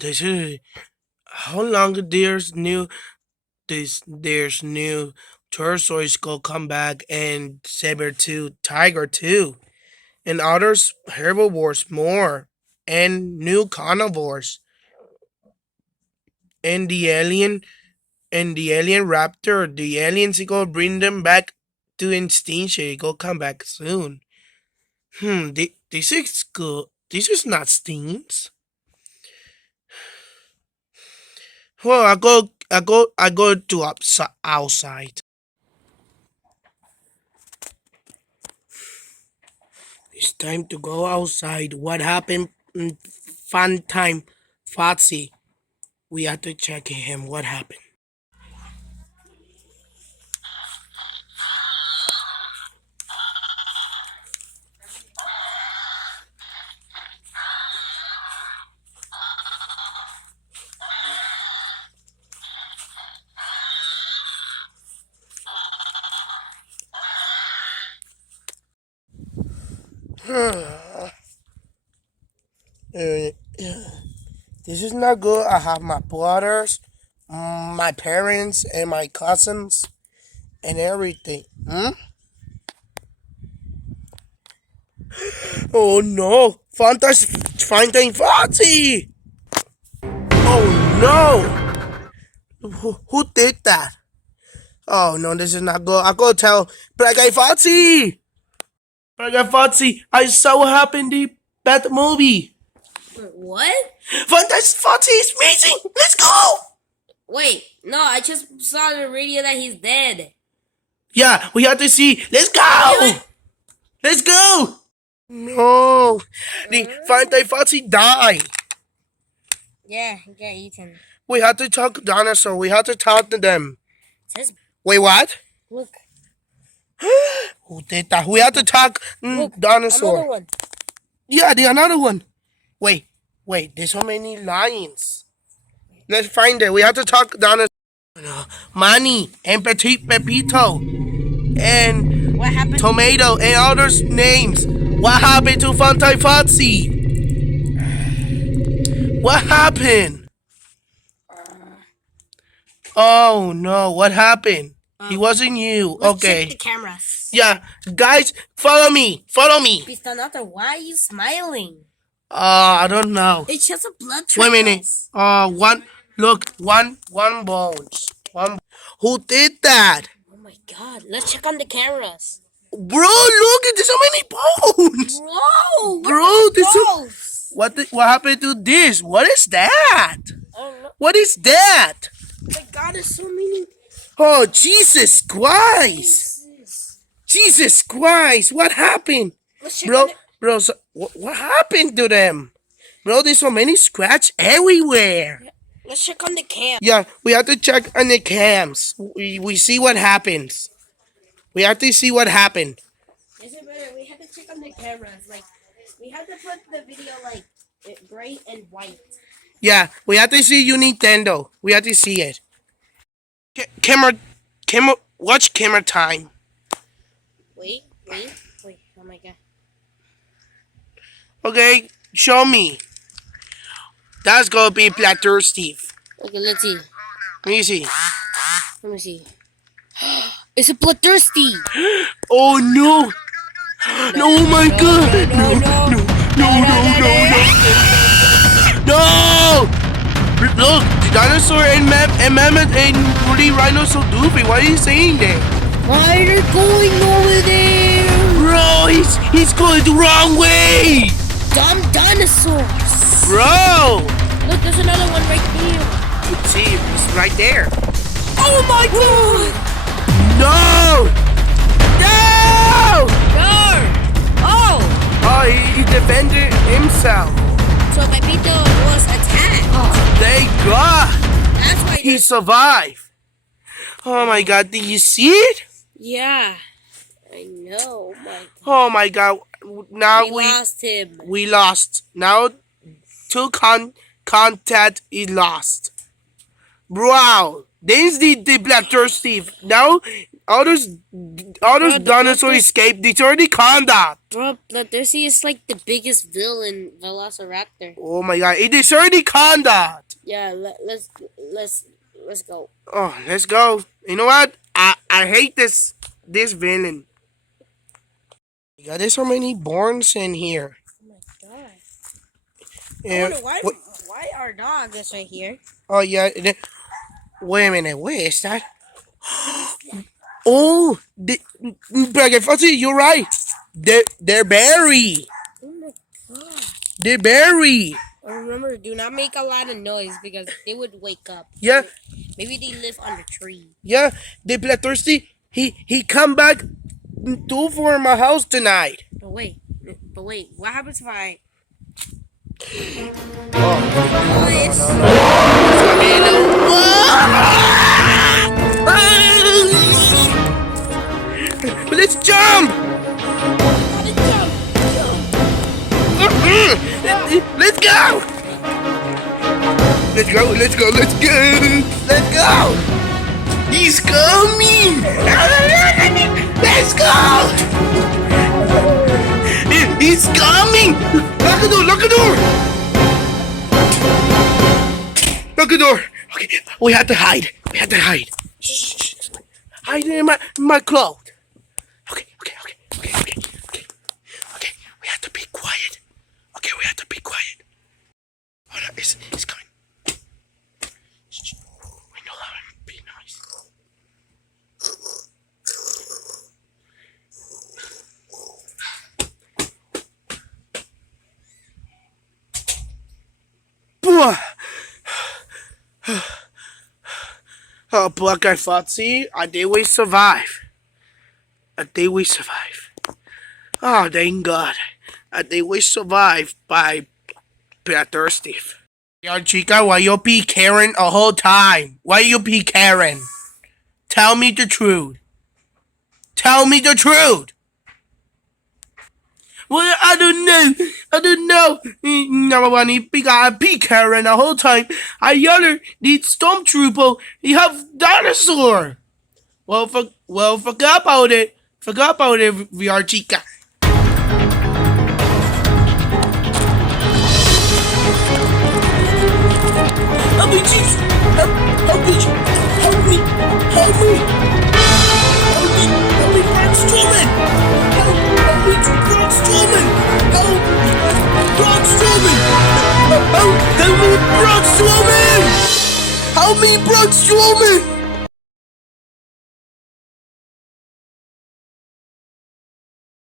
This is how long there's new Tortoise go come back and Saber 2, Tiger 2, and others herbivores more, and new carnivores, and the alien raptor. The aliens go bring them back to extinction. It go come back soon. This is good. This is not stings. Well, I go to outside. It's time to go outside. What happened? Fun time, Foxy. We have to check him. What happened? Uh, this is not good. I have my brothers, my parents, and my cousins, and everything. Oh no! Fountain Foxy! Oh no! Who did that? Oh no, this is not good. I go tell Black Guy Foxy! Black Guy Foxy, I saw what happened in that movie. What? Fantastic Foxy is amazing! Let's go! Wait, no, I just saw on the radio that he's dead. Yeah, we have to see. Let's go! Let's go! No, the Fantastic Foxy died. Yeah, he got eaten. We have to talk to dinosaur. We have to talk to them. Says, Wait, what? look, Who did that? We have to talk look, dinosaur. another one. Yeah, the another one. Wait, there's so many lions. Let's find it. We have to talk dinosaur. Manny and Pepito and What happened? Tomato and others names. What happened to Fantastic Foxy? What happened? Oh no, what happened? He wasn't you. Let's Okay. check the cameras. Yeah, guys, follow me. Follow me. Pistanata, why are you smiling? I don't know. It's just a blood Wait a trickles. minute. One bones. Who did that? Oh my god, let's check on the cameras. Bro, look, there's so many bones. Whoa! Bro, there's so... Gross. What happened to this? What is that? Oh no. What is that? Oh my god, there's so many. Oh, Jesus Christ. Jesus. Jesus Christ, what happened? Let's check on the... Bro, so, what happened to them? Bro, there's so many scratch everywhere. Let's check on the cam. Yeah, we have to check on the cams. We see what happens. We have to see what happened. Is it better? We have to check on the cameras. Like, we have to put the video like gray and white. Yeah, we have to see you Nintendo. We have to see it. Camera, watch camera time. Wait. Oh my god. Okay, show me. That's gonna be Platter Steve. Okay, let's see. Let me see. Let me see. It's a bloodthirsty. Oh no! No, my God! No! Look, the dinosaur and mammoth and woolly rhino so doofy. Why are you saying that? Why are you going over there? Bro, he's going the wrong way! Dumb dinosaurs. Bro! Look, there's another one right there. Let's see, he's right there. Oh my god! No! No! No! Oh! Oh, he defended himself. So Pepito was attacked. Thank God! That's why He survived. Oh my God, did you see it? Yeah. I know. Oh my God. Now We lost him. we lost. Now two contact is lost. Wow. This is the Black Steve. Now All those the dinosaurs bloodthirst- escaped. It's already conduct. Bro, Bloodthirsty is like the biggest villain, Velociraptor. Oh my god, it is already conduct. Yeah, let's go. Oh, let's go. You know what? I hate this villain. Yeah, there's so many Borns in here. Oh my god. Yeah, I wonder why our dog is right here. oh yeah. Wait a minute. Where is that? Oh, Bracket Fuzzy, you're right. They're berry. Oh my god. They're berry. Remember, do not make a lot of noise because they would wake up. Yeah, Maybe they live on the tree. yeah. They bloodthirsty. He come back to for my house tonight. But wait, what happens if I? Let's jump! Let's go! Let's go! Let's go! Let's go! Let's go! He's coming! Let's go! He's coming! Lock the door! Lock the door! Lock the door! Okay, we have to hide. We have to hide. Shh. Hide in my clothes. Okay. We have to be quiet. Okay, we have to be quiet. Hold on, it's coming. Shh. We know how to be nice. Oh, Black Guy Foxy, I think we survive. Oh, thank God. I think we survived by Bloodthirsty. Yo, Chica, why you be Karen the whole time? Why you be Karen? Tell me the truth. Tell me the truth. Well, I don't know. Number one, he got a be Karen the whole time. I yelled at the stormtrooper. He have dinosaur. Well, forget about it. VR Chica. Help me, Jesus! Help me! Help me! Braun Strowman! Help me, Braun Strowman! Help me, Braun Strowman! Help me, Braun Strowman!